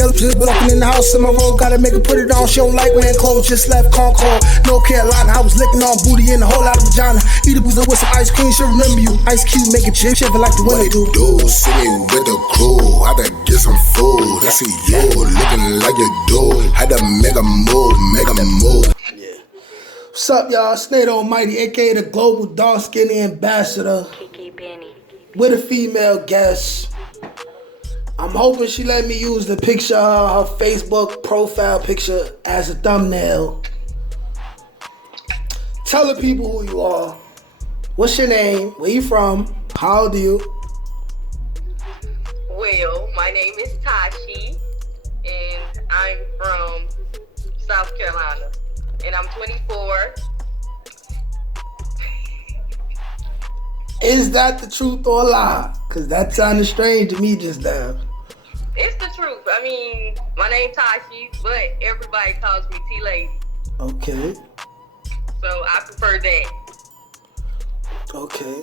Yellow just walking in the house in my road, gotta make her put it on. She don't like wearing clothes, just left Concord, North Carolina. I was licking on booty in a whole lot of vagina. Eat a boozer with some ice cream, she'll remember you. Ice Cube make it chip, shiver like the winter do. See me with the crew, I had to get some food. I see you looking like you do. Had to make a move, Yeah. What's up, y'all? Snade Almighty, aka the global dark skinny ambassador. With a female guest. I'm hoping she let me use the picture of her Facebook profile picture as a thumbnail. Tell the people who you are. What's your name? Where you from? How old are you? Well, my name is Tashi, and I'm from South Carolina, and I'm 24. Is that the truth or a lie? Because that sounded strange to me just now. It's the truth. I mean, my name's Tashi, but everybody calls me T-Lady. Okay. So I prefer that. Okay.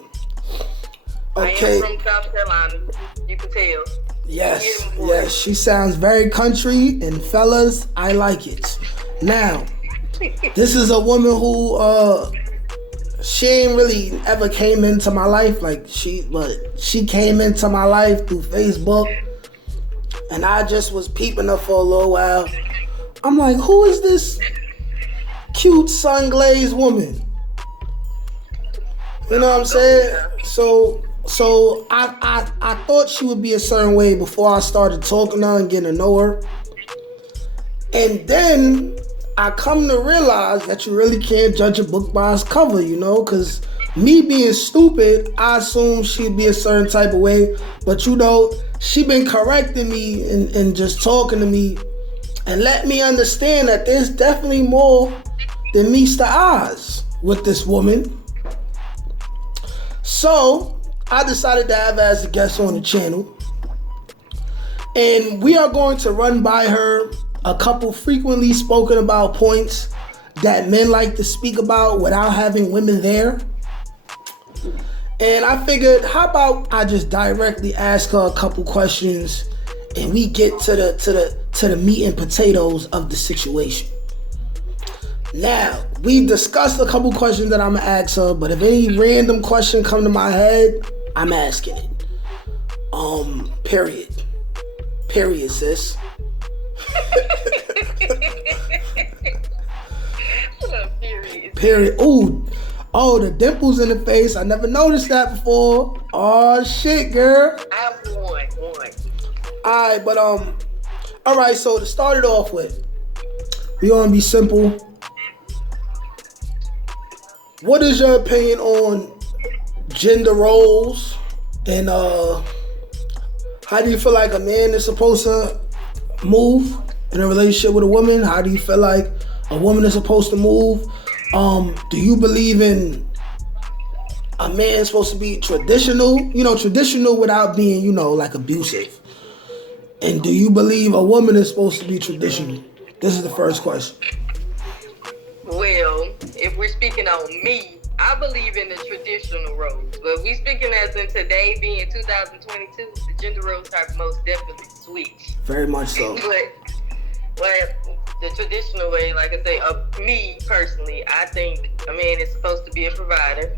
I am from South Carolina. You can tell. Yes, she sounds very country, and fellas, I like it. Now, this is a woman who, she ain't really ever came into my life, but she came into my life through Facebook, and I just was peeping her for a little while. I'm like, who is this cute sun-glazed woman? You know what I'm saying? So I thought she would be a certain way before I started talking to her and getting to know her. And then I come to realize that you really can't judge a book by its cover, you know? Because me being stupid, I assume she'd be a certain type of way. But you know, she been correcting me and just talking to me and let me understand that there's definitely more than meets the eyes with this woman. So I decided to have her as a guest on the channel. And we are going to run by her a couple frequently spoken about points that men like to speak about without having women there. And I figured, how about I just directly ask her a couple questions and we get to the meat and potatoes of the situation. Now, we've discussed a couple questions that I'm gonna ask her, but if any random question come to my head, I'm asking it. Period, sis. Period. Ooh. Oh, the dimples in the face. I never noticed that before. Oh shit, girl. I have one. Alright, but alright, so to start it off with, we're gonna be simple. What is your opinion on gender roles, and how do you feel like a man is supposed to move in a relationship with a woman? How do you feel like a woman is supposed to move? Do you believe in a man supposed to be traditional? You know, traditional without being, you know, like abusive. And do you believe a woman is supposed to be traditional? This is the first question. Well, if we're speaking on me, I believe in the traditional roles. But we speaking as in today being 2022, the gender roles have most definitely switched. Very much so. But the traditional way, like I say, of me personally, I think a man is supposed to be a provider.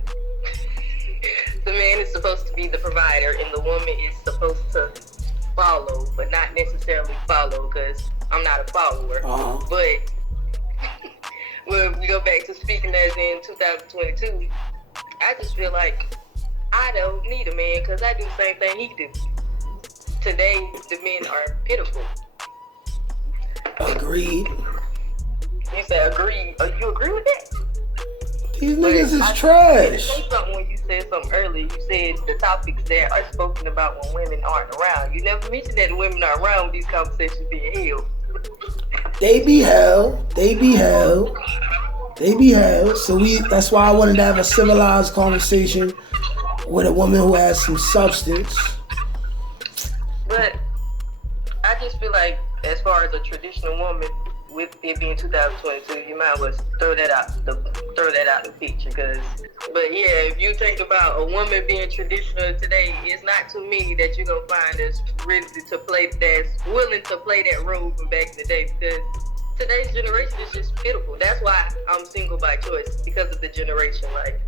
The man is supposed to be the provider, and the woman is supposed to follow, but not necessarily follow, because I'm not a follower. But when we go back to speaking as in 2022, I just feel like I don't need a man because I do the same thing he do. Today, the men are pitiful. Agreed. You said agreed. You agree with that? These niggas is trash. Say something when you said something earlier. You said the topics that are spoken about when women aren't around. You never mentioned that women are around when these conversations being held. They be held. So that's why I wanted to have a civilized conversation with a woman who has some substance. But I just feel like, as far as a traditional woman, with it being 2022, you might as well throw that out the picture. But yeah, if you think about a woman being traditional today, it's not too many that you're gonna find that's ready to play, that's willing to play that role from back in the day, because today's generation is just pitiful. That's why I'm single by choice, because of the generation. Like,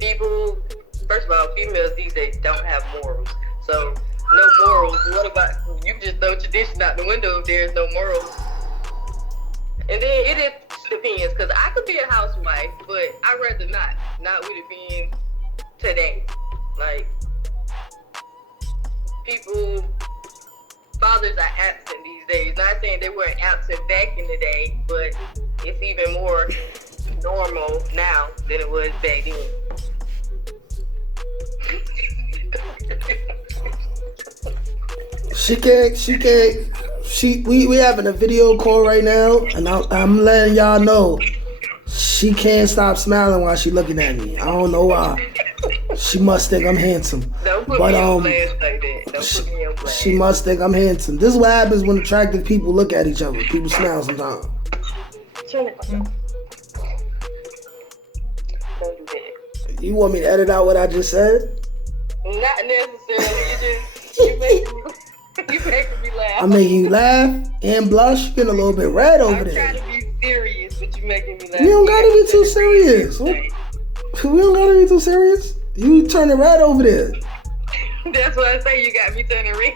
people, first of all, females these days don't have morals. So, no morals. What about, you just throw tradition out the window if there's no morals? And then it depends, because I could be a housewife, but I'd rather not with it being today. Like, fathers are absent these days. Not saying they weren't absent back in the day, but it's even more normal now than it was back then. We having a video call right now, and I'm letting y'all know she can't stop smiling while she looking at me. I don't know why. She must think I'm handsome. Don't put me on blast like that. Don't put me on blast. She must think I'm handsome. This is what happens when attractive people look at each other. People smile sometimes. Turn it on. Don't do that. You want me to edit out what I just said? Not necessarily. You making me laugh. I'm making you laugh and blush. You're getting a little bit red over there. I'm trying to be serious, but you making me laugh. You don't gotta be too serious. We don't gotta be too serious. You turning red over there. That's what I say. You got me turning red.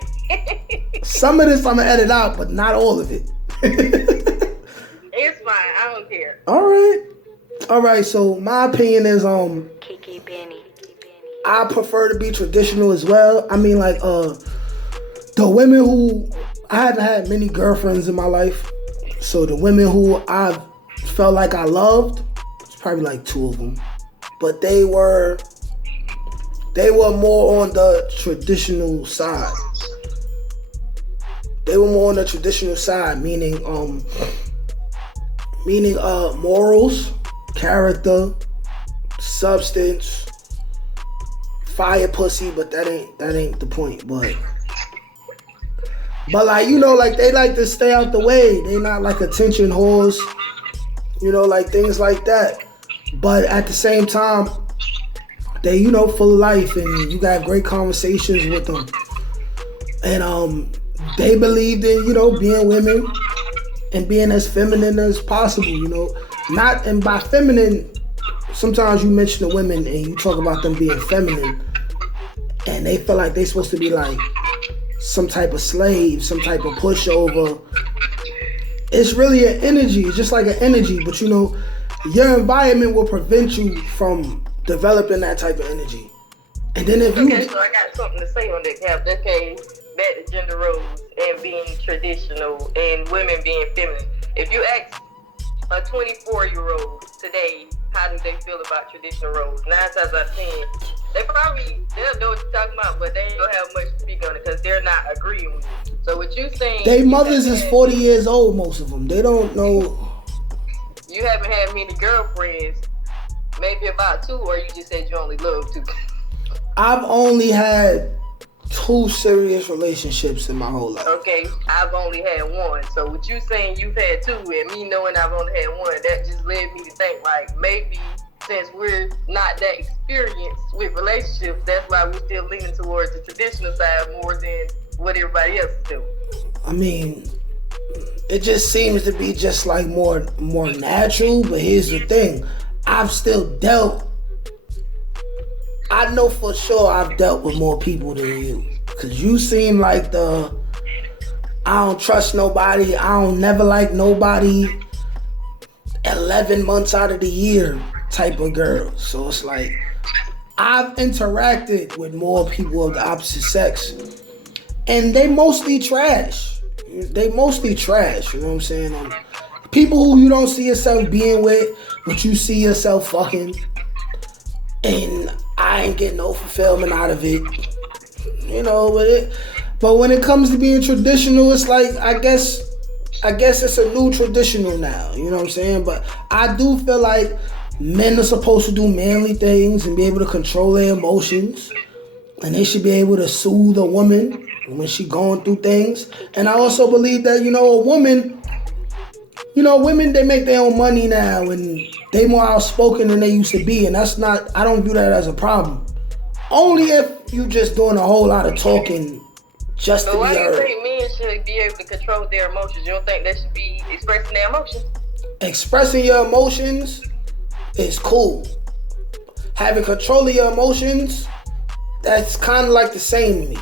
Some of this I'm gonna edit out, but not all of it. It's fine. I don't care. All right. So my opinion is Kiki Benny. I prefer to be traditional as well. I mean, like the women who, I haven't had many girlfriends in my life, so the women who I felt like I loved, it's probably like 2 of them, but they were more on the traditional side. They were more on the traditional side, meaning morals, character, substance, fire pussy, but that ain't the point. But like, you know, like they like to stay out the way. They not like attention whores, you know, like things like that. But at the same time, they, you know, full of life, and you got great conversations with them. And they believed in, you know, being women and being as feminine as possible, you know. Not, and by feminine, sometimes you mention the women and you talk about them being feminine, and they feel like they're supposed to be like some type of slave, some type of pushover. It's really an energy. It's just like an energy, but you know, your environment will prevent you from developing that type of energy. And then if you... Okay, so I got something to say on that, Cap. Okay, back to gender roles and being traditional and women being feminine. If you ask a 24-year-old today, how do they feel about traditional roles? 9 times out of 10, they'll know what you're talking about, but they ain't gonna have much to speak on it because they're not agreeing with you. So what you saying? They mothers is 40 years old, most of them. They don't know. You haven't had many girlfriends, maybe about 2, or you just said you only love 2. I've only had 2 serious relationships in my whole life. Okay, I've only had 1. So what you saying you've had 2, and me knowing I've only had 1, that just led me to think like maybe since we're not that experienced with relationships, that's why we're still leaning towards the traditional side more than what everybody else is doing. I mean, it just seems to be just like more natural, but here's the thing. I know for sure I've dealt with more people than you. Cause you seem like I don't trust nobody, I don't never like nobody 11 months out of the year type of girl. So it's like, I've interacted with more people of the opposite sex, and they mostly trash. You know what I'm saying? People who you don't see yourself being with, but you see yourself fucking, and I ain't getting no fulfillment out of it. You know, but when it comes to being traditional, it's like, I guess it's a new traditional now. You know what I'm saying? But I do feel like men are supposed to do manly things and be able to control their emotions, and they should be able to soothe a woman when she going through things. And I also believe that, you know, a woman, women, they make their own money now and they more outspoken than they used to be, and I don't view that as a problem. Only if you just doing a whole lot of talking just to be heard. Why do you think men should be able to control their emotions? You don't think they should be expressing their emotions? Expressing your emotions is cool. Having control of your emotions, that's kind of like the same to me.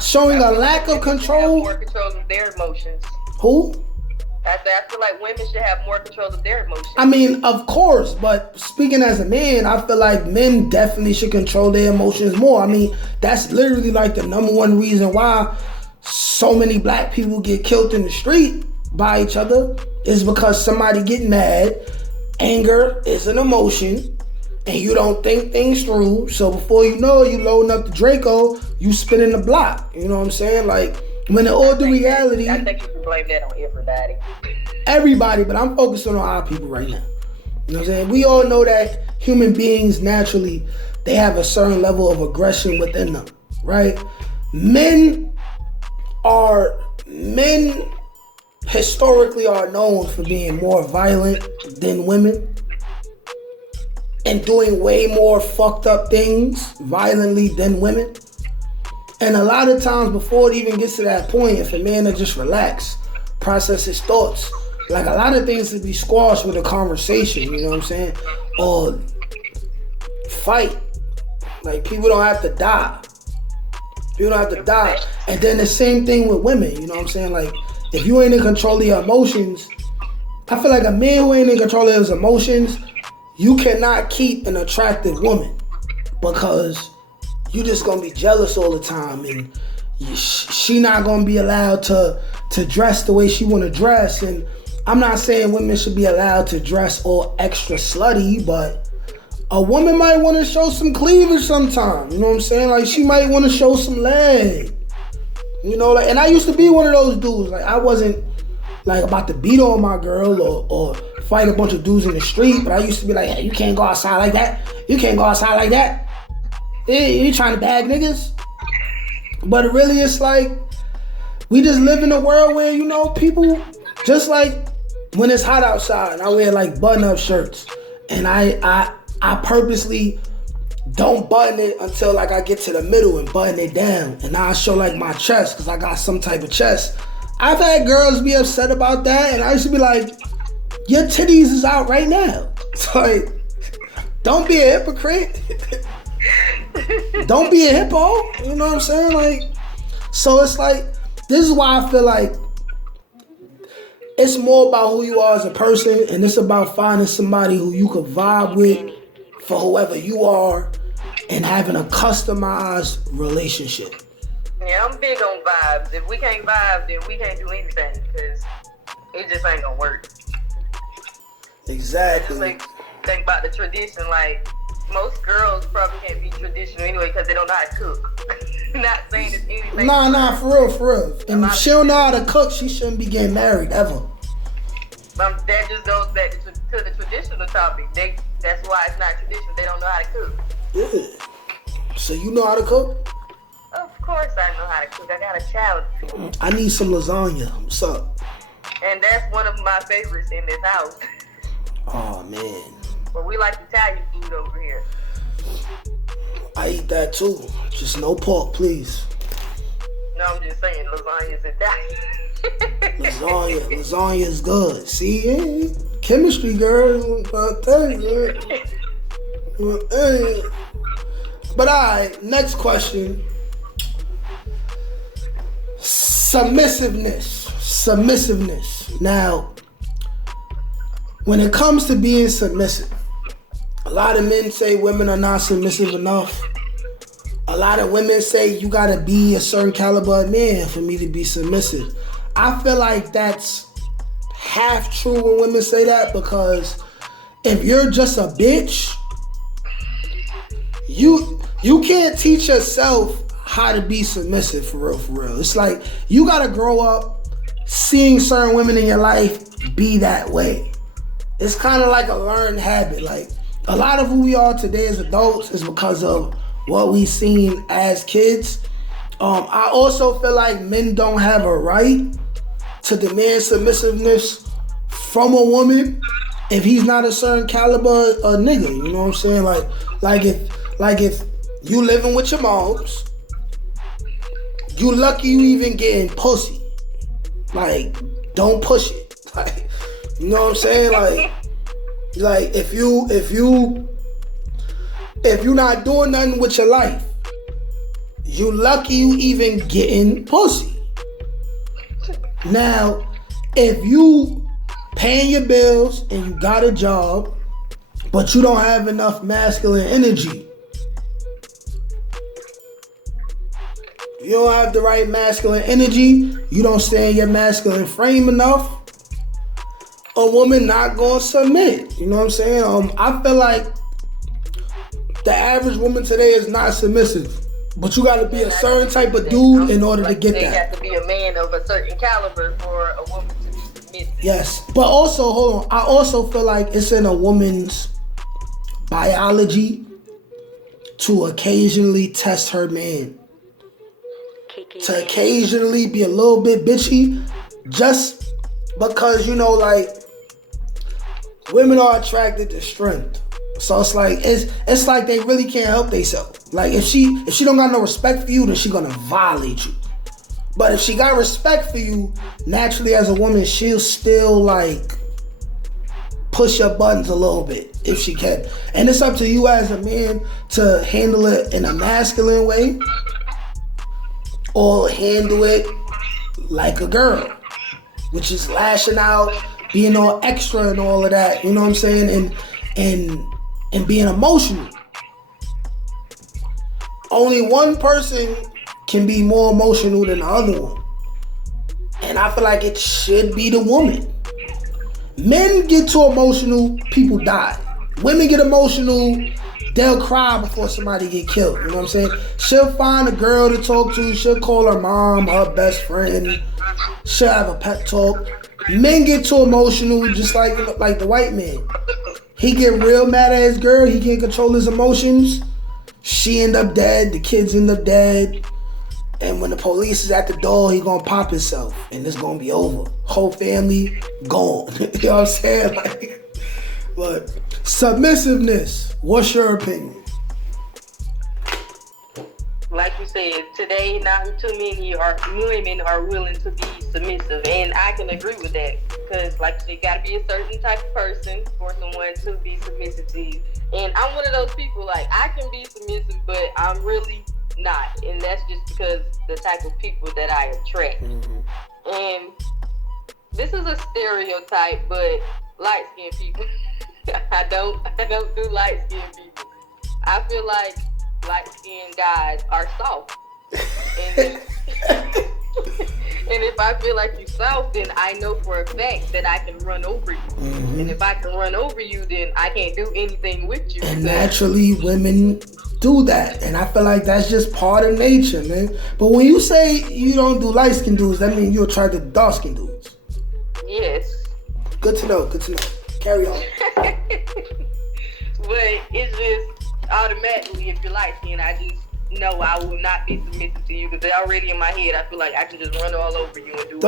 Showing a lack of control. More control of their emotions. Who? I feel like women should have more control of their emotions. I mean, of course, but speaking as a man, I feel like men definitely should control their emotions more. I mean, that's literally like the number one reason why so many black people get killed in the street by each other is because somebody get mad. Anger is an emotion, and you don't think things through. So before you know it, you loading up the Draco, you spinning the block. You know what I'm saying? Like, when in all the reality, I think you can blame that on everybody. Everybody, but I'm focusing on our people right now. You know what I'm saying? We all know that human beings naturally, they have a certain level of aggression within them, right? Men historically are known for being more violent than women and doing way more fucked up things violently than women. And a lot of times before it even gets to that point, if a man will just relax, process his thoughts, like a lot of things to be squashed with a conversation, you know what I'm saying? Or fight. Like, people don't have to die. People don't have to die. And then the same thing with women, you know what I'm saying? Like, if you ain't in control of your emotions, I feel like a man who ain't in control of his emotions, you cannot keep an attractive woman because you just gonna be jealous all the time, and she not gonna be allowed to dress the way she wanna dress. And I'm not saying women should be allowed to dress all extra slutty, but a woman might want to show some cleavage sometime. You know what I'm saying? Like, she might want to show some leg. You know, like, and I used to be one of those dudes. Like, I wasn't like about to beat on my girl or fight a bunch of dudes in the street, but I used to be like, hey, you can't go outside like that. You can't go outside like that. You trying to bag niggas? But really, it's like, we just live in a world where, you know, people, just like when it's hot outside, I wear like button-up shirts, and I purposely don't button it until like I get to the middle and button it down, and I show like my chest because I got some type of chest. I've had girls be upset about that, and I used to be like, your titties is out right now. So, like, don't be a hypocrite. Don't be a hippo. You know what I'm saying? Like, so it's like, this is why I feel like it's more about who you are as a person, and it's about finding somebody who you could vibe with for whoever you are and having a customized relationship. Yeah, I'm big on vibes. If we can't vibe, then we can't do anything because it just ain't gonna work. Exactly. Just like, think about the tradition, like, most girls probably can't be traditional anyway because they don't know how to cook. Not saying it's anything. Nah, for real. And if she don't know how to cook, she shouldn't be getting married ever. That just goes back to the traditional topic. That's why it's not traditional. They don't know how to cook. Yeah. So you know how to cook? Of course I know how to cook. I got a child. I need some lasagna. What's up? And that's one of my favorites in this house. Oh, man. But we like Italian food over here. I eat that too. Just no pork, please. No, I'm just saying lasagna is Italian. Lasagna is good. See, yeah, chemistry, girl. I'll tell you, girl. But alright, next question. Submissiveness. Now, when it comes to being submissive, a lot of men say women are not submissive enough. A lot of women say you gotta be a certain caliber of man for me to be submissive. I feel like that's half true when women say that, because if you're just a bitch, you can't teach yourself how to be submissive for real. It's like you gotta grow up seeing certain women in your life be that way. It's kind of like a learned habit. Like, a lot of who we are today as adults is because of what we seen as kids. I also feel like men don't have a right to demand submissiveness from a woman if he's not a certain caliber nigga. You know what I'm saying? Like if you living with your moms, you lucky you even getting pussy. Like, don't push it. Like, you know what I'm saying? Like if you not doing nothing with your life, you lucky you even getting pussy. Now, if you paying your bills and you got a job, but you don't have enough masculine energy, you don't have the right masculine energy, you don't stay in your masculine frame enough, a woman not gonna submit. You know what I'm saying? I feel like the average woman today is not submissive. But you gotta be a certain type of dude in order to get that. They have to be a man of a certain caliber for a woman to be submissive. Yes. But also, hold on, I also feel like it's in a woman's biology to occasionally test her man. To occasionally be a little bit bitchy. Just because, you know, like, women are attracted to strength. So it's like they really can't help themselves. Like if she don't got no respect for you, then she gonna violate you. But if she got respect for you, naturally as a woman, she'll still like push your buttons a little bit if she can. And it's up to you as a man to handle it in a masculine way or handle it like a girl, which is lashing out, being all extra and all of that. You know what I'm saying? And being emotional. Only one person can be more emotional than the other one. And I feel like it should be the woman. Men get too emotional, people die. Women get emotional, they'll cry before somebody get killed. You know what I'm saying? She'll find a girl to talk to, she'll call her mom, her best friend, she'll have a pep talk. Men get too emotional, just like the white man. He get real mad at his girl. He can't control his emotions. She end up dead. The kids end up dead. And when the police is at the door, he gonna pop himself. And it's gonna be over. Whole family gone. You know what I'm saying? But submissiveness, what's your opinion? Like you said, today not too many women are willing to be submissive, and I can agree with that because, like you said, you gotta be a certain type of person for someone to be submissive to you. And I'm one of those people, like, I can be submissive, but I'm really not, and that's just because the type of people that I attract. Mm-hmm. And this is a stereotype, but light-skinned people, I don't do light-skinned people. I feel like light-skinned guys are soft. And if I feel like you soft, then I know for a fact that I can run over you. Mm-hmm. And if I can run over you, then I can't do anything with you. And naturally, women do that. And I feel like that's just part of nature, man. But when you say you don't do light-skinned dudes, that means you're attracted to dark-skinned dudes. Yes. Good to know. Carry on. But it's just automatically, if you're light skinned, I just know I will not be submissive to you because they're already in my head. I feel like I can just run all over you and do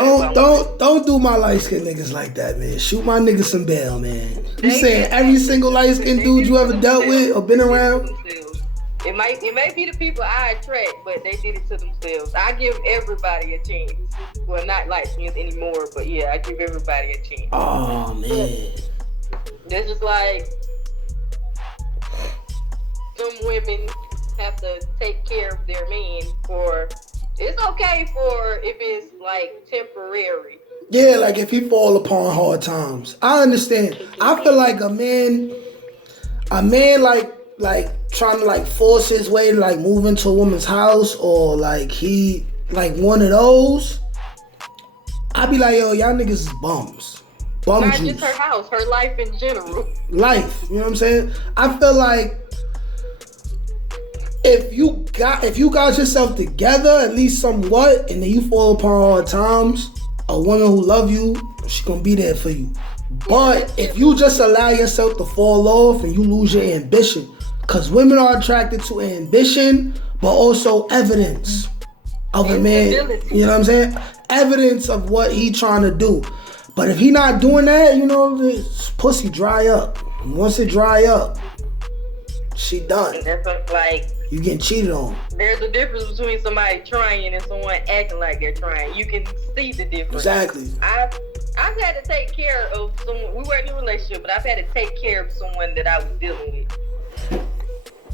don't do my light skinned niggas like that, man. Shoot my niggas some bail, man. You saying every single light skinned dude you ever dealt with or been around? It may be the people I attract, but they did it to themselves. I give everybody a chance. Well, not light skins anymore, but yeah, I give everybody a chance. Oh man. This is like some women have to take care of their man for. It's okay for if it's like temporary. Yeah, like if he fall upon hard times. I understand. I feel like a man like trying to like force his way to like move into a woman's house or like he like one of those. I be like, yo, y'all niggas is bums. Bum Not juice. just her house, her life in general. Life, you know what I'm saying? I feel like if you got yourself together at least somewhat, and then you fall upon hard times, a woman who love you, she gonna be there for you. But if you just allow yourself to fall off and you lose your ambition, because women are attracted to ambition, but also evidence of a man. You know what I'm saying? Evidence of what he trying to do. But if he not doing that, you know, this pussy dry up. And once it dry up, she done. That's what, like, you getting cheated on. There's a difference between somebody trying and someone acting like they're trying. You can see the difference. Exactly. I've had to take care of someone. We weren't in a relationship, but I've had to take care of someone that I was dealing with.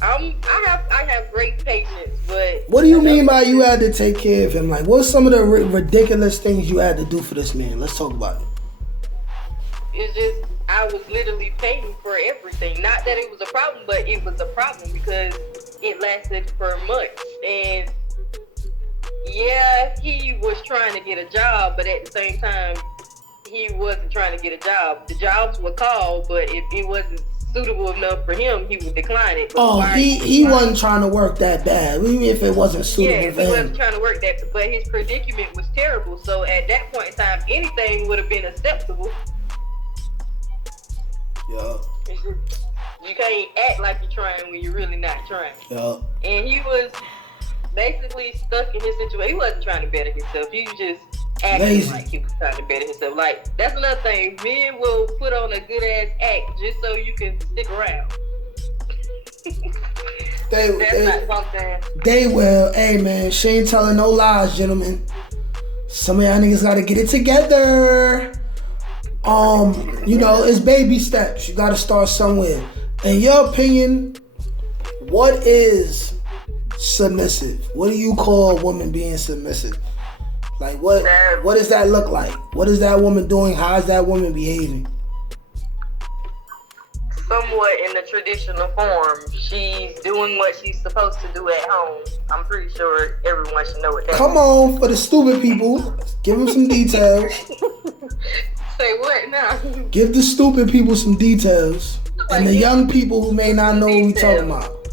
I have great patience, but what do you mean by you had to take care of him? Like, what's some of the ridiculous things you had to do for this man? Let's talk about it. It's just I was literally paying for everything. Not that it was a problem, but it was a problem because it lasted for months. And yeah, he was trying to get a job, but at the same time, he wasn't trying to get a job. The jobs were called, but if it wasn't suitable enough for him, he would decline it. But he wasn't trying to work that bad, even if it wasn't suitable for him. Yeah, he wasn't trying to work that, but his predicament was terrible. So at that point in time, anything would have been acceptable. Yeah. You can't act like you're trying when you're really not trying. Yeah. And he was basically stuck in his situation. He wasn't trying to better himself. He was just acting like he was trying to better himself. Like, that's another thing. Men will put on a good ass act just so you can stick around. They will. Hey man, she ain't telling no lies, gentlemen. Some of y'all niggas gotta get it together. You know, it's baby steps. You gotta start somewhere. In your opinion, what is submissive? What do you call a woman being submissive? Like, what does that look like? What is that woman doing? How is that woman behaving? Somewhat in the traditional form. She's doing what she's supposed to do at home. I'm pretty sure everyone should know what that is. Come on, for the stupid people. Give them some details. Say what now? Give the stupid people some details. Like, and the young people who may not know what we talking about.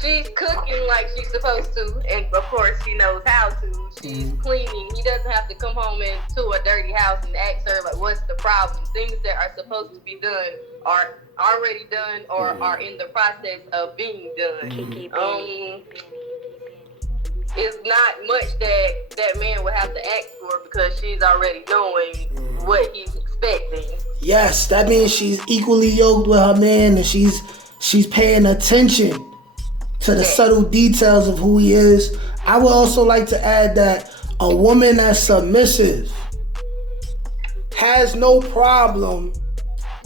She's cooking like she's supposed to, and of course she knows how to. She's cleaning. He doesn't have to come home into a dirty house and ask her like, what's the problem? Things that are supposed to be done are already done or are in the process of being done. It's not much that man would have to ask for because she's already knowing what he's expecting. Yes, that means she's equally yoked with her man, and she's paying attention to the subtle details of who he is. I would also like to add that a woman that's submissive has no problem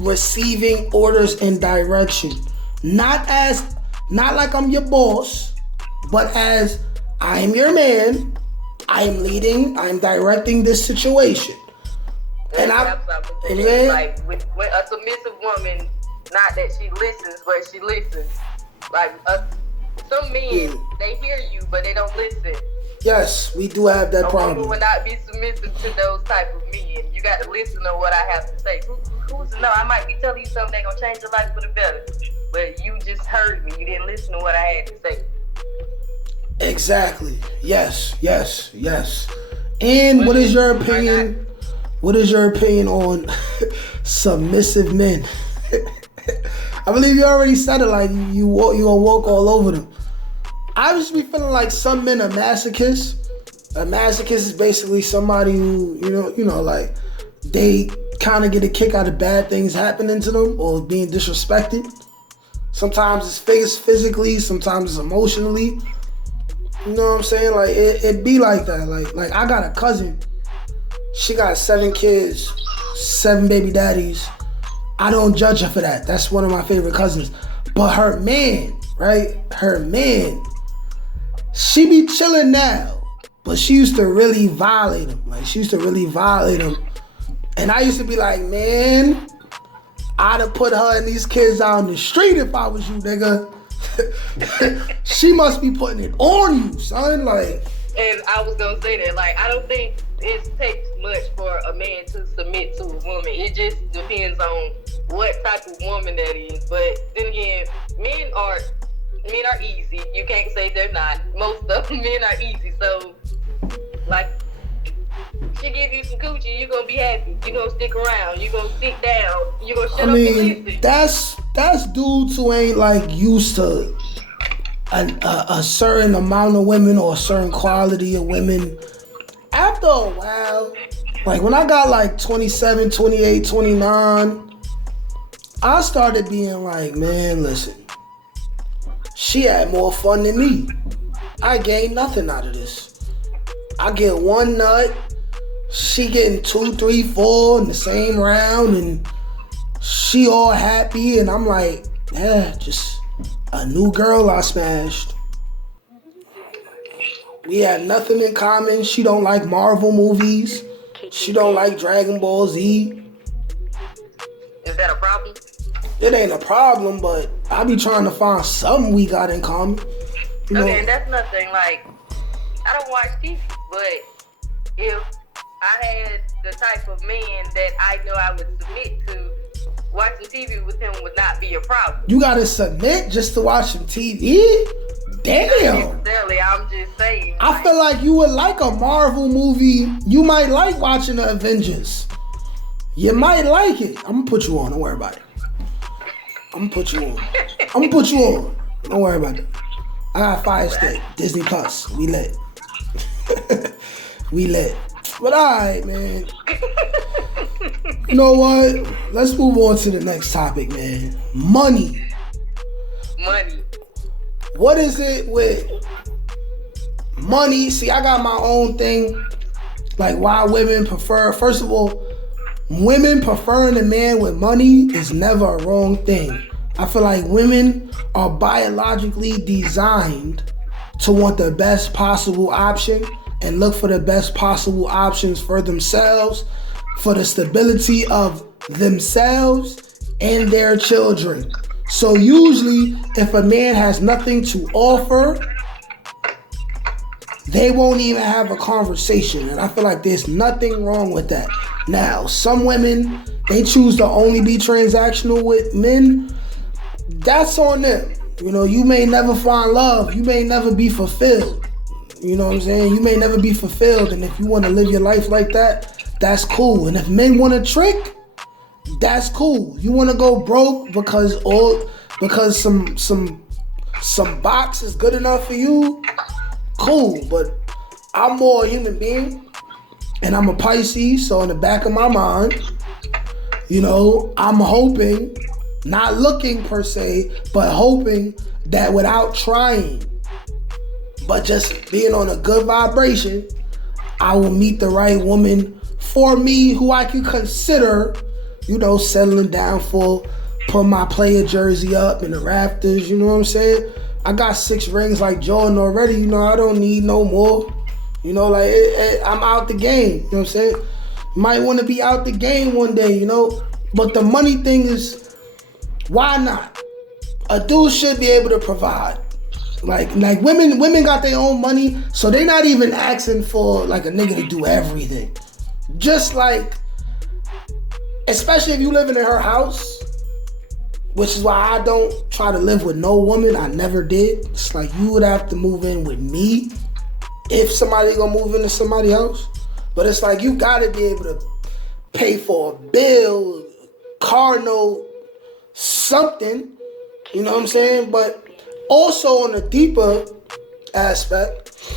receiving orders and direction. Not like I'm your boss, but as I am your man, I am leading, I am directing this situation. And like with a submissive woman, not that she listens, but she listens. Like some men, they hear you, but they don't listen. Yes, we do have that problem. Women will not be submissive to those type of men. You got to listen to what I have to say. Who's to know? I might be telling you something that's gonna change your life for the better, but you just heard me. You didn't listen to what I had to say. Exactly. Yes. And what is your opinion? What is your opinion on submissive men? I believe you already said it. Like you gonna walk all over them. I just be feeling like some men are masochists. A masochist is basically somebody who you know, like they kind of get a kick out of bad things happening to them or being disrespected. Sometimes it's physically, sometimes it's emotionally. You know what I'm saying? Like it be like that. Like I got a cousin. She got 7 kids, 7 baby daddies. I don't judge her for that. That's one of my favorite cousins. But her man, right? Her man, she be chilling now, but she used to really violate him. And I used to be like, man, I'd have put her and these kids out on the street if I was you, nigga. She must be putting it on you, son. Like, and I was gonna say that, like, I don't think it takes much for a man to submit to a woman. It just depends on what type of woman that is. But then again, men are easy. You can't say they're not. Most of men are easy. So, like, she give you some coochie, you're gonna be happy. You're gonna stick around. You're gonna sit down. You're gonna shut up and listen. That's dudes who ain't like used to a certain amount of women or a certain quality of women. After a while, Like when I got like 27, 28, 29, I started being like, man, listen, she had more fun than me. I gained nothing out of this. I get one nut, she getting 2, 3, 4 in the same round, and she all happy, and I'm like, yeah, just a new girl I smashed. We had nothing in common. She don't like Marvel movies. She don't like Dragon Ball Z. Is that a problem? It ain't a problem, but I be trying to find something we got in common. You know? Okay, that's nothing. Like, I don't watch TV, but if I had the type of man that I know I would submit to, watching TV with him would not be a problem. You gotta submit just to watch some TV? Damn. Not necessarily, I'm just saying. I feel like you would like a Marvel movie. You might like watching the Avengers. You might like it. I'm gonna put you on. Don't worry about it. I'm gonna put you on. Don't worry about it. I got Fire Stick, Disney Plus. We lit. We lit. But alright, man. You know what? Let's move on to the next topic, man. Money. What is it with money? See, I got my own thing. Like why women prefer. First of all, women preferring a man with money is never a wrong thing. I feel like women are biologically designed to want the best possible option and look for the best possible options for themselves, for the stability of themselves and their children. So usually, if a man has nothing to offer, they won't even have a conversation. And I feel like there's nothing wrong with that. Now, some women, they choose to only be transactional with men. That's on them. You know, you may never find love. You may never be fulfilled. You know what I'm saying? You may never be fulfilled. And if you want to live your life like that, that's cool. And if men want to trick, that's cool. You want to go broke because some box is good enough for you, cool. But I'm more a human being, and I'm a Pisces, so in the back of my mind, you know, I'm hoping, not looking per se, but hoping that without trying, but just being on a good vibration, I will meet the right woman for me who I can consider, you know, settling down for, put my player jersey up in the rafters, you know what I'm saying? I got 6 rings like Jordan already, you know, I don't need no more. You know, like, I'm out the game, you know what I'm saying? Might want to be out the game one day, you know? But the money thing is, why not? A dude should be able to provide. Like women got their own money, so they're not even asking for, like, a nigga to do everything. Just like, especially if you living in her house, which is why I don't try to live with no woman. I never did. It's like you would have to move in with me if somebody gonna move into somebody else. But it's like you gotta be able to pay for a bill, car note, something. You know what I'm saying? But also on a deeper aspect,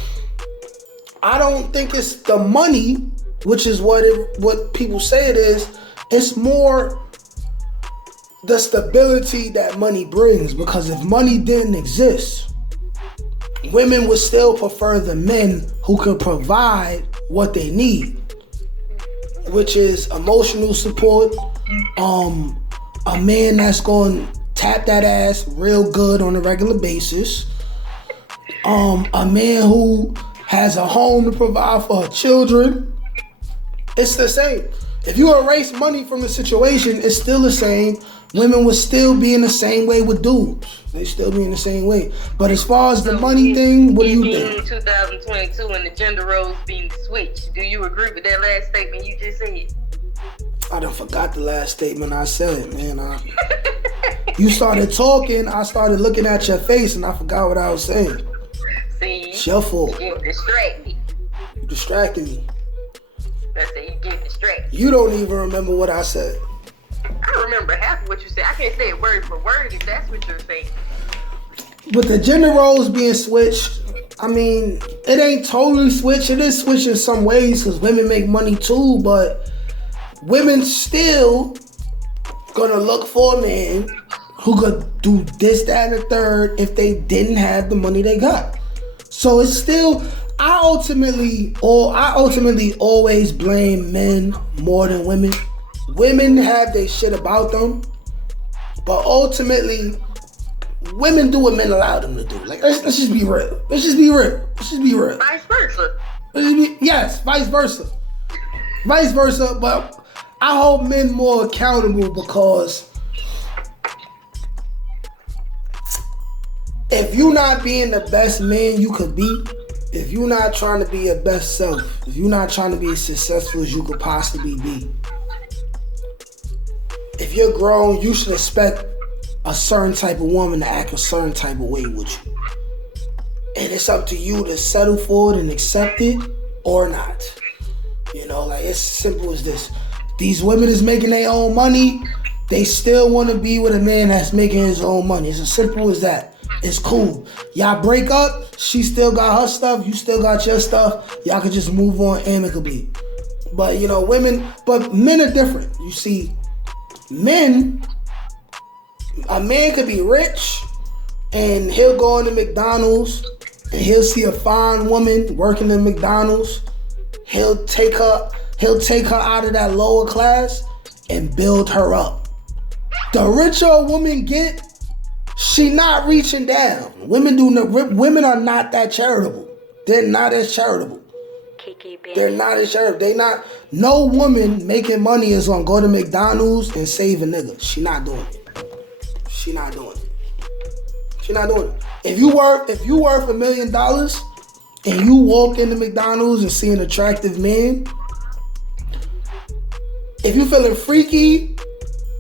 I don't think it's the money, which is what people say it is. It's more the stability that money brings, because if money didn't exist, women would still prefer the men who can provide what they need, which is emotional support, a man that's going to tap that ass real good on a regular basis, a man who has a home to provide for her children. It's the same. If you erase money from the situation, it's still the same. Women would still be in the same way with dudes. They still be in the same way. But as far as the money thing, what do you think? In 2022 and the gender roles being switched, do you agree with that last statement you just said? I done forgot the last statement I said, man. You started talking, I started looking at your face, and I forgot what I was saying. See? It's your fault. You distracted. You distracted me. That's it, you get distracted. You don't even remember what I said. I remember half of what you said. I can't say it word for word if that's what you're saying. But the gender roles being switched, I mean, it ain't totally switched. It is switched in some ways because women make money too, but women still gonna look for a man who could do this, that, and the third if they didn't have the money they got. So it's still, I ultimately always blame men more than women. Women have their shit about them, but ultimately, women do what men allow them to do. Like, let's just be real. Let's just be real. Vice versa. Yes, vice versa. Vice versa, but I hold men more accountable because if you're not being the best man you could be, if you're not trying to be your best self, if you're not trying to be as successful as you could possibly be, if you're grown, you should expect a certain type of woman to act a certain type of way with you. And it's up to you to settle for it and accept it or not. You know, like, it's simple as this. These women is making their own money. They still want to be with a man that's making his own money. It's as simple as that. It's cool. Y'all break up. She still got her stuff. You still got your stuff. Y'all can just move on amicably. But, you know, men are different. You see, a man could be rich and he'll go into McDonald's and he'll see a fine woman working in McDonald's. He'll take her out of that lower class and build her up. The richer a woman get, she not reaching down. Women are not that charitable. They're not as charitable. They're not as charitable. No woman making money is gonna go to McDonald's and save a nigga. She not doing it. If you worth $1 million and you walk into McDonald's and see an attractive man, if you feeling freaky,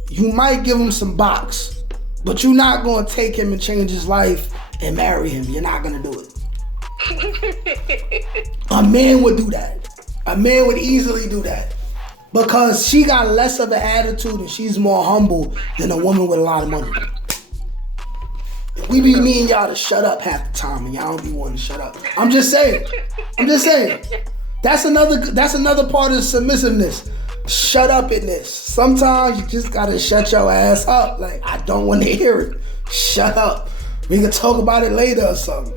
you might give him some box, but you're not gonna take him and change his life and marry him. You're not gonna do it. A man would do that. A man would easily do that because she got less of an attitude and she's more humble than a woman with a lot of money. We be needing y'all to shut up half the time and y'all don't be wanting to shut up. I'm just saying. That's another part of submissiveness. Shut up in this. Sometimes you just gotta shut your ass up. Like, I don't want to hear it. Shut up. We can talk about it later or something.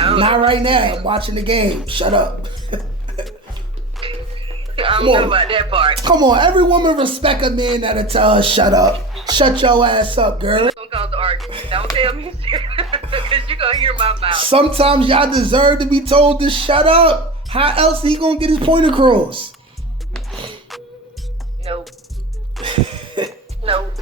Not right now. I'm watching the game. Shut up. I don't know about that part. Come on, every woman respect a man that'll tell her shut up. Shut your ass up, girl. Don't cause the argument. Don't tell me because you're gonna hear my mouth. Sometimes y'all deserve to be told to shut up. How else he gonna get his point across? Nope. Nope.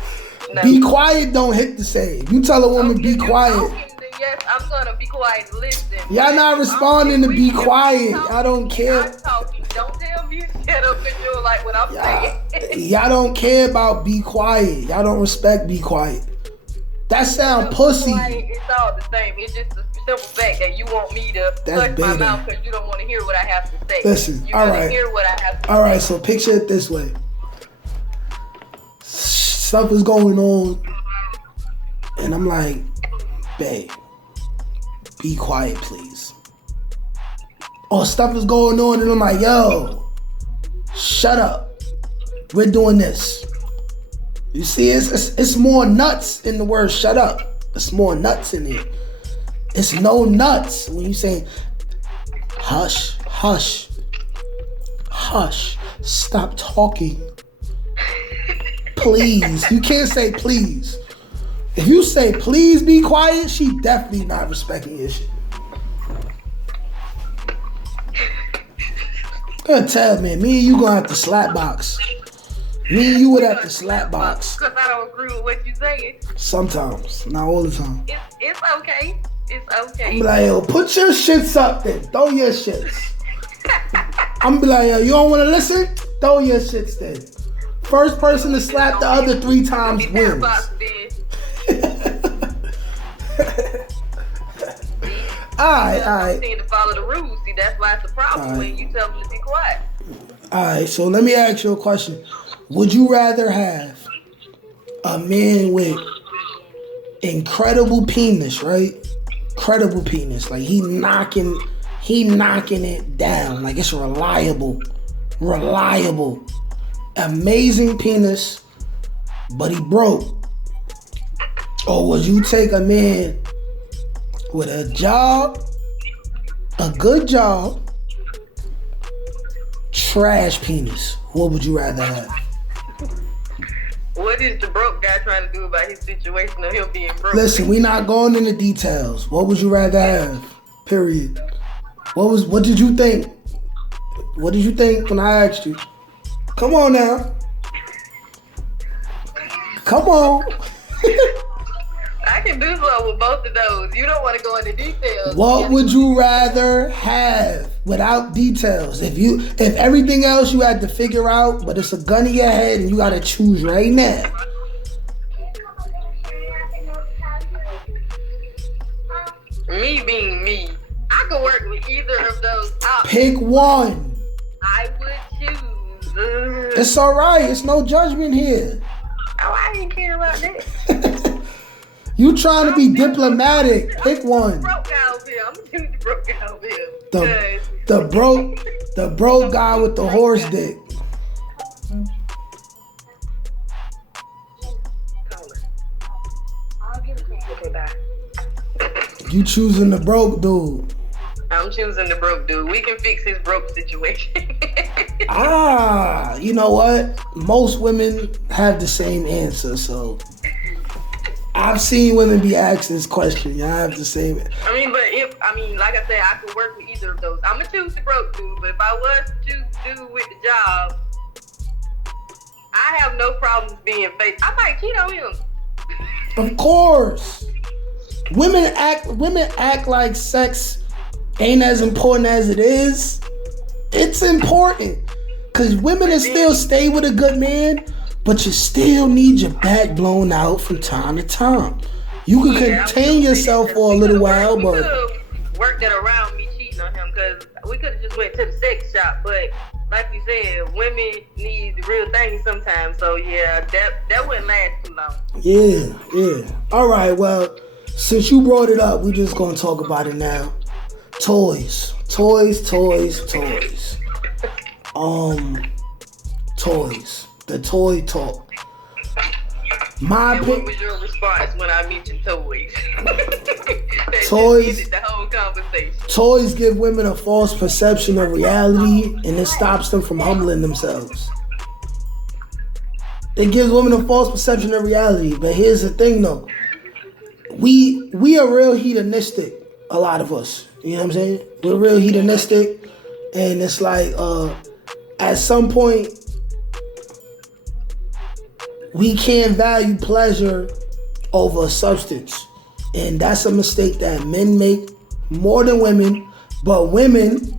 Be quiet don't hit the same. You tell a woman be quiet. Yes, I'm gonna be quiet and listen. Y'all not responding to be quiet. Y'all don't care. I'm talking. Don't tell me to shut up because you don't like what I'm saying. Y'all don't care about be quiet. Y'all don't respect be quiet. That sound pussy. It's all the same. It's just the simple fact that you want me to touch my mouth because you don't want to hear what I have to say. Listen, you want to hear what I have to say. All right, so picture it this way. Stuff is going on, and I'm like, babe, be quiet, please. Or stuff is going on, and I'm like, yo, shut up. We're doing this. You see, it's more nuts in the word shut up. It's more nuts in it. It's no nuts when you say, hush, hush, hush, stop talking. Please. You can't say please. If you say please be quiet, she definitely not respecting your shit. Gotta tell, man, me and you gonna have to slap box. Me and you would have to slap box. Because I don't agree with what you're saying. Sometimes, not all the time. It's okay. It's okay. I'm like, yo, put your shits up then. Throw your shits. I'm be like, yo, you don't wanna listen? Throw your shits then. First person to slap the other 3 times wins. Alright. Seem to follow the rules. See, that's why it's a problem when you tell them to be quiet. Alright, so let me ask you a question. Would you rather have a man with incredible penis, right? credible penis. Like he knocking it down. Like it's reliable. Amazing penis, but he broke. Or would you take a man with a job, a good job, trash penis? What would you rather have? What is the broke guy trying to do about his situation of him being broke? Listen, we not going into details. What would you rather have? Period. What did you think? What did you think when I asked you? Come on now. Come on. I can do so with both of those. You don't want to go into details. What would you rather have without details? If everything else you had to figure out, but it's a gun in your head and you gotta choose right now. Me being me, I could work with either of those options. Pick one. I would choose. It's alright, it's no judgment here. Oh, I didn't care about that. You trying to be diplomatic. Pick one. Broke guy over here. I'm gonna choose the broke guy over here. The broke guy with the horse dick. Okay, bye. You choosing the broke dude. I'm choosing the broke dude. We can fix his broke situation. You know what? Most women have the same answer, so I've seen women be asked this question. I have the same. Like I said, I could work with either of those. I'm gonna choose the broke dude, but if I was to choose the dude with the job, I have no problems being fake. I might cheat on him. Of course. Women act like sex ain't as important as it is. It's important. Cause women will still stay with a good man, but you still need your back blown out from time to time. You can contain yourself for a little while, but work that around me cheating on him, because we could have just went to the sex shop. But like you said, women need the real thing sometimes. So yeah, that wouldn't last too long. Yeah. All right, well, since you brought it up, we just gonna talk about it now. Toys. Toys. The toy talk. What was your response when I mentioned toys? Toys. Just ended the whole conversation. Toys give women a false perception of reality, and it stops them from humbling themselves. It gives women a false perception of reality, but here's the thing, though. We are real hedonistic. A lot of us. You know what I'm saying? We're real hedonistic, and it's like at some point we can't value pleasure over substance, and that's a mistake that men make more than women. But women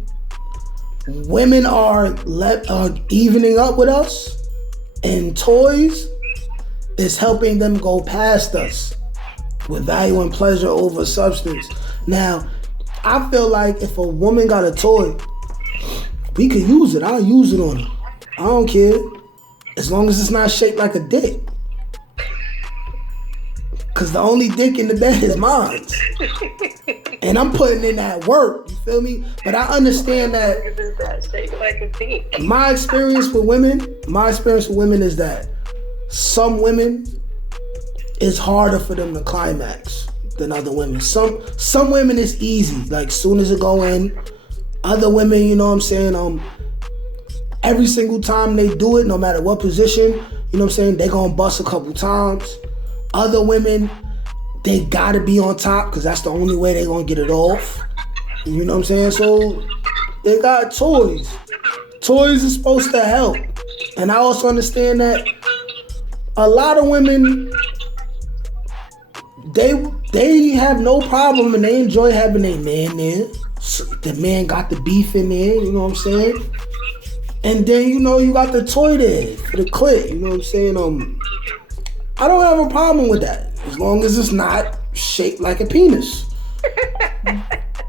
are evening up with us, and toys is helping them go past us with value and pleasure over substance. Now, I feel like if a woman got a toy, we could use it. I'll use it on her. I don't care. As long as it's not shaped like a dick. Because the only dick in the bed is mine. And I'm putting in that work. You feel me? But I understand that my experience with women is that some women, it's harder for them to climax than other women. Some women it's easy, like soon as it go in. Other women, you know what I'm saying, every single time they do it, no matter what position, you know what I'm saying, they gonna bust a couple times. Other women, they gotta be on top because that's the only way they gonna get it off. You know what I'm saying? So they got toys. Toys is supposed to help. And I also understand that a lot of women, they have no problem and they enjoy having their man there. So the man got the beef in there, you know what I'm saying? And then, you know, you got the toy there for the clit, you know what I'm saying? I don't have a problem with that as long as it's not shaped like a penis.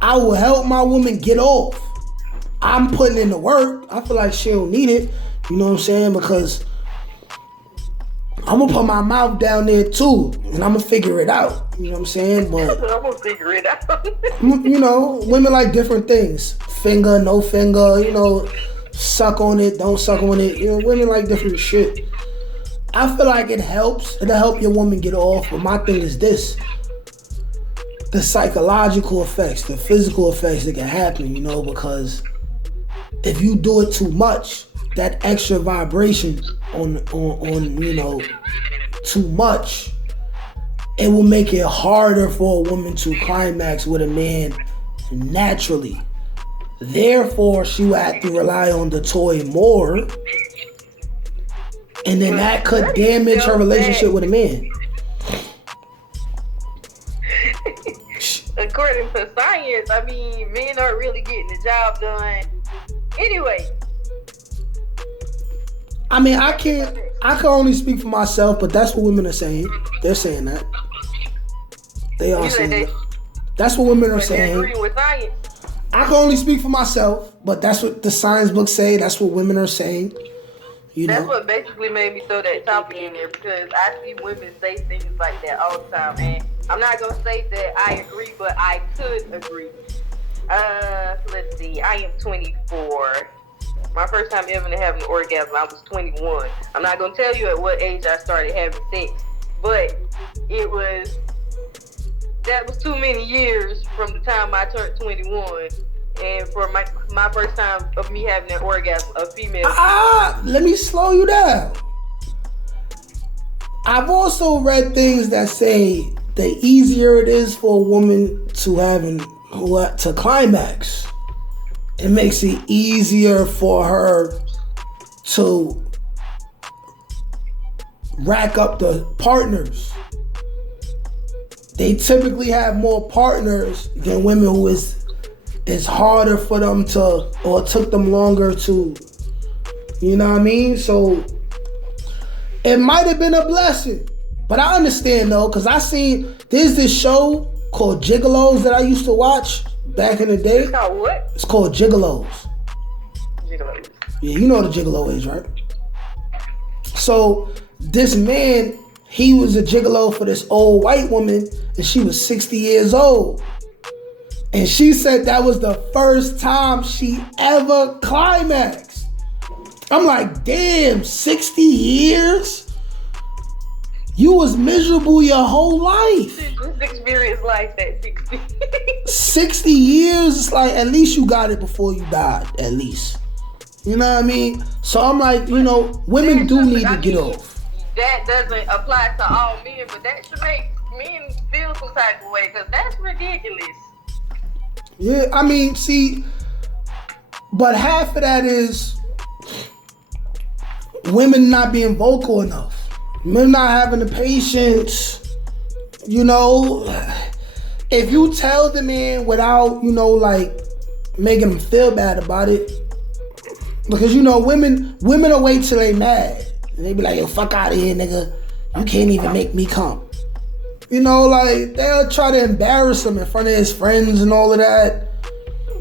I will help my woman get off. I'm putting in the work. I feel like she don't need it, you know what I'm saying? Because I'm gonna put my mouth down there too, and I'm gonna figure it out. You know what I'm saying? But I'm gonna figure it out. you know, women like different things. Finger, no finger. You know, suck on it, don't suck on it. You know, women like different shit. I feel like it helps. It'll help your woman get off. But my thing is this: the psychological effects, the physical effects that can happen. You know, because if you do it too much, that extra vibration on you know, too much, it will make it harder for a woman to climax with a man naturally. Therefore, she will have to rely on the toy more, and then that could damage her relationship with a man. According to science, I mean, men aren't really getting the job done anyway. I mean, I can only speak for myself, but that's what women are saying. They're saying that. They are saying that. That's what women are saying. Agree with science. I can only speak for myself, but that's what the science books say. That's what women are saying. You know? That's what basically made me throw that topic in there, because I see women say things like that all the time, and I'm not gonna say that I agree, but I could agree. Let's see. I am 24. My first time ever having an orgasm, I was 21. I'm not gonna tell you at what age I started having sex, but that was too many years from the time I turned 21, and for my first time of me having an orgasm, a female. Let me slow you down. I've also read things that say the easier it is for a woman to climax, it makes it easier for her to rack up the partners. They typically have more partners than women who it's harder for them to, or it took them longer to, you know what I mean? So it might have been a blessing, but I understand though, because there's this show called Gigolos that I used to watch back in the day. It's called what? It's called Gigolos. Gigolos. Yeah, you know what a gigolo is, right? So this man, he was a gigolo for this old white woman, and she was 60 years old. And she said that was the first time she ever climaxed. I'm like, damn, 60 years? You was miserable your whole life. She just experienced life at 60. 60 years, it's like, at least you got it before you died, at least. You know what I mean? So I'm like, you know, women do need to get off. That doesn't apply to all men, but that should make men feel some type of way, because that's ridiculous. Yeah, I mean, see, but half of that is women not being vocal enough. Men not having the patience. You know, if you tell the man without, you know, like making them feel bad about it, because, you know, women will wait till they mad. And they be like, yo, fuck out of here, nigga. You can't even make me come. You know, like, they'll try to embarrass him in front of his friends and all of that.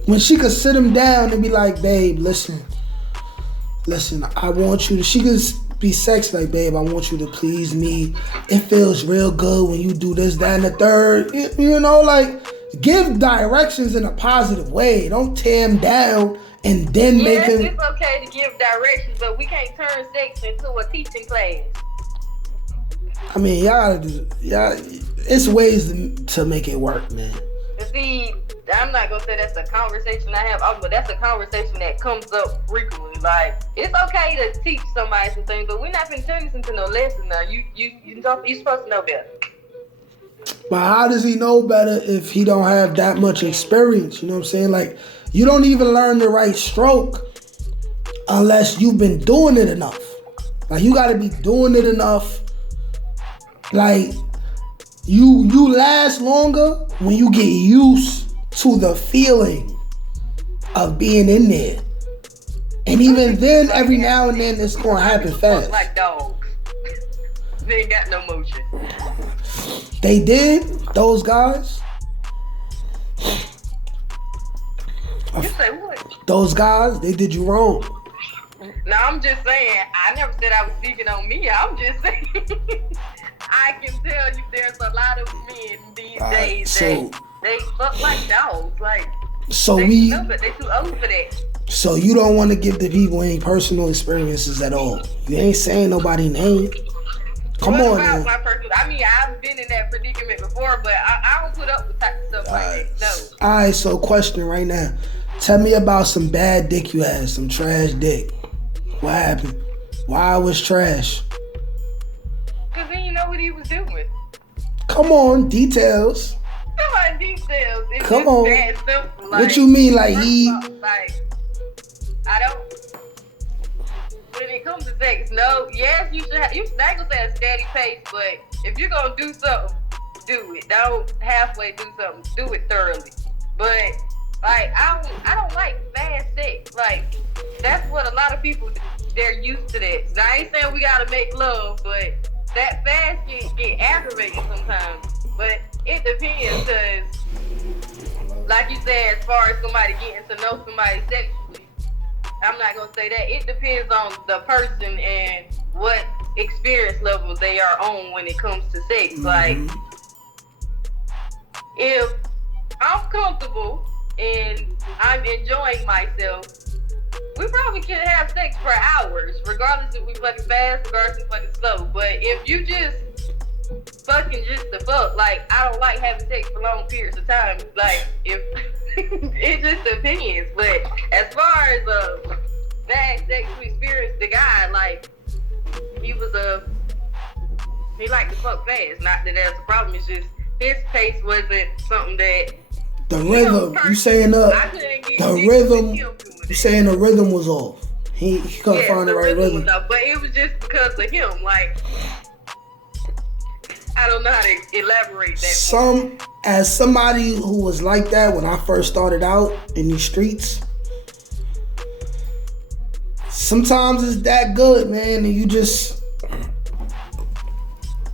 When she could sit him down and be like, babe, listen, I want you to, she could be sexy, like, babe, I want you to please me. It feels real good when you do this, that, and the third. You know, like, give directions in a positive way. Don't tear him down and then make him. It's okay to give directions, but we can't turn sex into a teaching class. I mean, y'all, it's ways to make it work, man. See, I'm not gonna say that's a conversation I have, but that's a conversation that comes up frequently. Like, it's okay to teach somebody some things, but we're not gonna turn this into no lesson now. You're supposed to know better. But how does he know better if he don't have that much experience? You know what I'm saying? Like, you don't even learn the right stroke unless you've been doing it enough. Like, you gotta be doing it enough. Like, you last longer when you get used to the feeling of being in there. And even then, every now and then, it's gonna happen fast. Like dogs. They ain't got no motion. They did, those guys. You say what? Those guys, they did you wrong. No, I'm just saying. I never said I was speaking on me. I'm just saying. I can tell you, there's a lot of men these days that they fuck like dogs. Like, so they we. know, but they too old for that. So you don't want to give the people any personal experiences at all. You ain't saying nobody's name. Come on, man. My personal? I mean, I've been in that predicament before, but I don't put up with type of stuff like that. No. All right. So question right now. Tell me about some bad dick you had, some trash dick. What happened? Why it was trash? Cause he didn't know what he was doing. Come on, details. Come on, details. It's Come just on. that simple. Like, What you mean, like he? Like, I don't. When it comes to sex, no. Yes, you should. You not gonna say a steady pace, but if you're gonna do something, do it. Don't halfway do something. Do it thoroughly. But like, I don't like fast sex. Like, that's what a lot of people, they're used to that. Now, I ain't saying we gotta make love, but that fast get aggravating sometimes. But it depends, cause like you said, as far as somebody getting to know somebody sexually, I'm not gonna say that. It depends on the person and what experience level they are on when it comes to sex. Mm-hmm. Like, if I'm comfortable and I'm enjoying myself, we probably can have sex for hours, regardless if we fucking fast, regardless if we fucking slow. But if you just fucking just the fuck, like, I don't like having sex for long periods of time. Like, if it just depends. But as far as bad sexual experience, the guy, like, he liked to fuck fast. Not that that's a problem. It's just his pace wasn't something that. The rhythm, you saying the rhythm, you saying the rhythm was off. He couldn't find the right rhythm. Was off, but it was just because of him. Like, I don't know how to elaborate that. As somebody who was like that when I first started out in these streets, sometimes it's that good, man, and you just.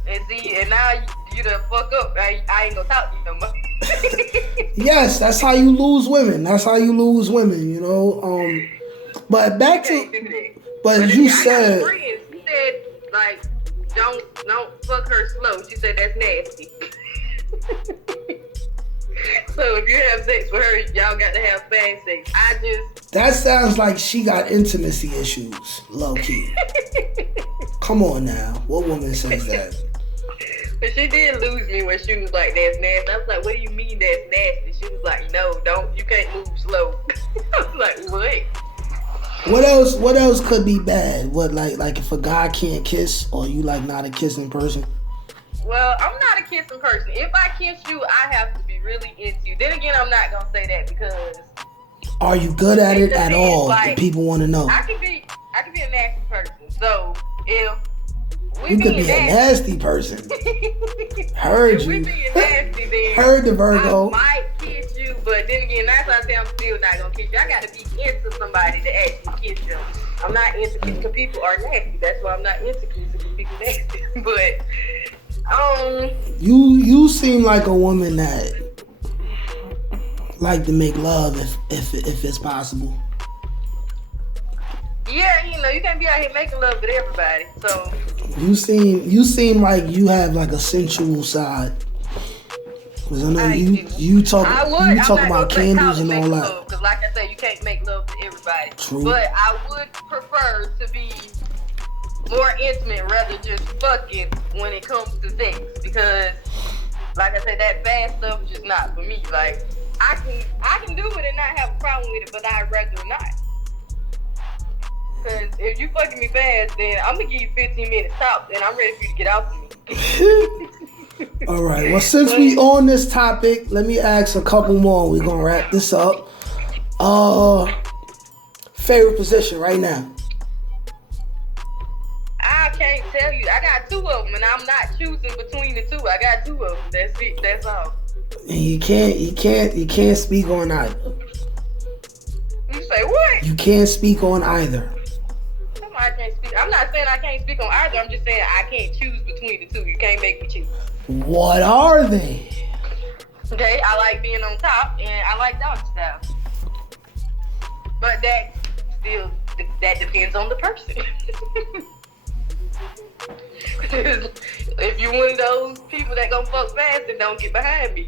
And see, and now you done fuck up. I ain't gonna talk to you no more. Yes, that's how you lose women. You know. But back to. But you said. She said, like, don't fuck her slow. She said that's nasty. So if you have sex with her, y'all got to have fast sex. That sounds like she got intimacy issues, low key. Come on now, what woman says that? But she did lose me when she was like, that's nasty. I was like, what do you mean that's nasty? She was like, no, you can't move slow. I was like, what? What else could be bad? What, like if a guy can't kiss, or you like not a kissing person? Well, I'm not a kissing person. If I kiss you, I have to be really into you. Then again, I'm not gonna say that because. Are you good at it at all? Like, people want to know. I could be a nasty person. So if you could be a nasty person. Heard you. If we being nasty, then heard the Virgo. I might kiss you, but then again, 9 times out of 10, I'm still not gonna kiss you. I gotta be into somebody to actually kiss them. I'm not into kissing because people are nasty. That's why I'm not into kissing because people are nasty. But you seem like a woman that like to make love if it's possible. Yeah, you can't be out here making love with everybody. So you seem like you have like a sensual side. Cause I know you talk about candles and all that. Because like I said, you can't make love to everybody. True. But I would prefer to be more intimate rather just fucking when it comes to sex, because like I said, that fast stuff is just not for me. Like, I can do it and not have a problem with it, but I'd rather not. Because if you fucking me fast, then I'm gonna give you 15 minutes tops and I'm ready for you to get off of me. All right, well, since we on this topic, let me ask a couple more. We're gonna wrap this up. Favorite position right now? I can't tell you. I got 2 of them, and I'm not choosing between the 2. I got 2 of them. That's it. That's all. And you can't speak on either. You say what? You can't speak on either. I can't speak. I'm not saying I can't speak on either. I'm just saying I can't choose between the 2. You can't make me choose. What are they? Okay, I like being on top, and I like doggy style. But that still that depends on the person. If you one of those people that gonna fuck fast, then don't get behind me.